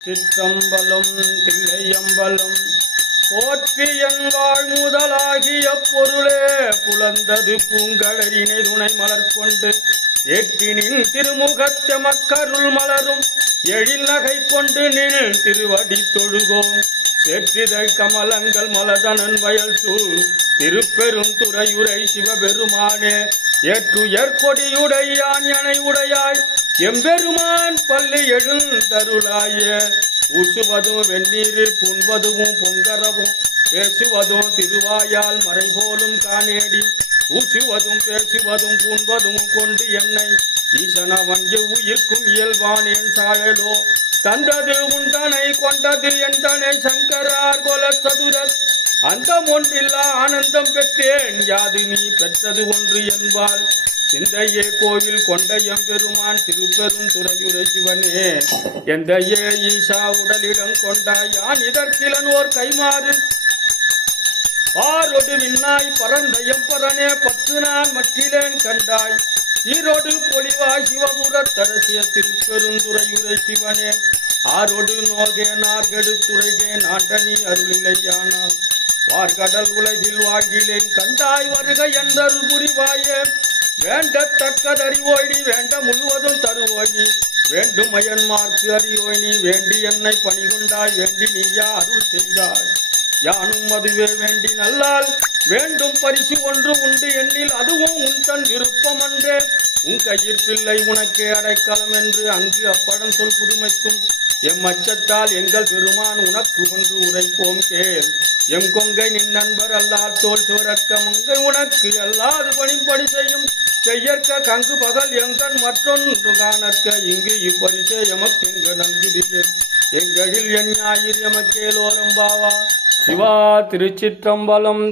சிற்றம்பலம் தில்லையம்பலம் போற்றி என் வாழ் முதலாகிய பொருளே புலந்தது பூங்கழறினை துணை மலர் கொண்டு ஏற்றினின் திருமுகத்த மக்கருள் மலரும் எழில் நகை கொண்டு நில் திருவடி தொழுகோம் சேற்றிதழ் கமலங்கள் மலதனன் வயல் சூழ் திருப்பெரும் துறையுரை சிவபெருமானே ஏற்றுயர்கொடியுடையான் எனை உடையாய் எம்பெருமான் பள்ளி எழுந்தருளாய ஊசுவதும் வெந்நீர் புண்பதுவும் பொங்கரவும் பேசுவதும் திருவாயால் மறைபோலும் காணேடி ஊசுவதும் பேசுவதும் பூண்பதும் கொண்டு என்னை ஈசனவன் உயிர்க்கும் இயல்பானேன் சாழலோ தந்தது உண்டனை கொண்டது என்றனை சங்கரார் கொல சதுரர் அந்த ஒன்றில்லா ஆனந்தம் பெற்றேன் யாது நீ பெற்றது ஒன்று என்பால் சிந்தையே கோயில் கொண்ட எம்பெருமான் திருப்பெரும் துறையுரை சிவனே எந்தையே ஈசா உடலிடம் கொண்டாய் யான் இதற்கிலனோர் கைமாறு பாரொடு விண்ணாய் பரந்த எம்பரனே பற்று நான் மற்றிலேன் கண்டாய் ஈரோடு பொலிவாய் சிவபுரத்தரசிய திருப்பெருந்துறையுரை சிவனே ஆரோடு நோகே நார்கெடு துறைகே நாட்டனி அருளிலையானால் வார்கடல் உலகில் வாழ்கிலேன் கண்டாய் வருக என்றருள் புரிவாயே வேண்டத்தக்கதறிவோய் நீ வேண்ட முழுவதும் தருவோய் நீ வேண்டும் மயன்மார்க்கு அறிவோய் நீ வேண்டி என்னை பணிகொண்டாய் வேண்டி நீயா அருள் செய்தாய் யானும் அதுவே வேண்டி நல்லால் வேண்டும் பரிசு ஒன்று உண்டு எண்ணில் அதுவும் உன் தன் விருப்பம் அன்றே உன் கையிற் பிள்ளை உனக்கே அடைக்கலம் என்று அங்கு அப்படம் சொல் புதுமைக்கும் எம் அச்சத்தால் எங்கள் பெருமான் உனக்கு ஒன்று உரைப்போம் கேள் எம் கொங்கை நின் நண்பர் அல்லால் தோல் சோரற்க மங்கை உனக்கு அல்லாது பணிப்படி செய்யும் செய்யற்க கங்கு பகல் எங்கன் மற்றொன்று காணற்க இங்கு இப்பரிசே எமக்கெங்க நல்குதியன் எங்களில் என் ஞாயிறு எமக்கேலோரம் பாவா சிவா திருச்சிற்றம்பலம்.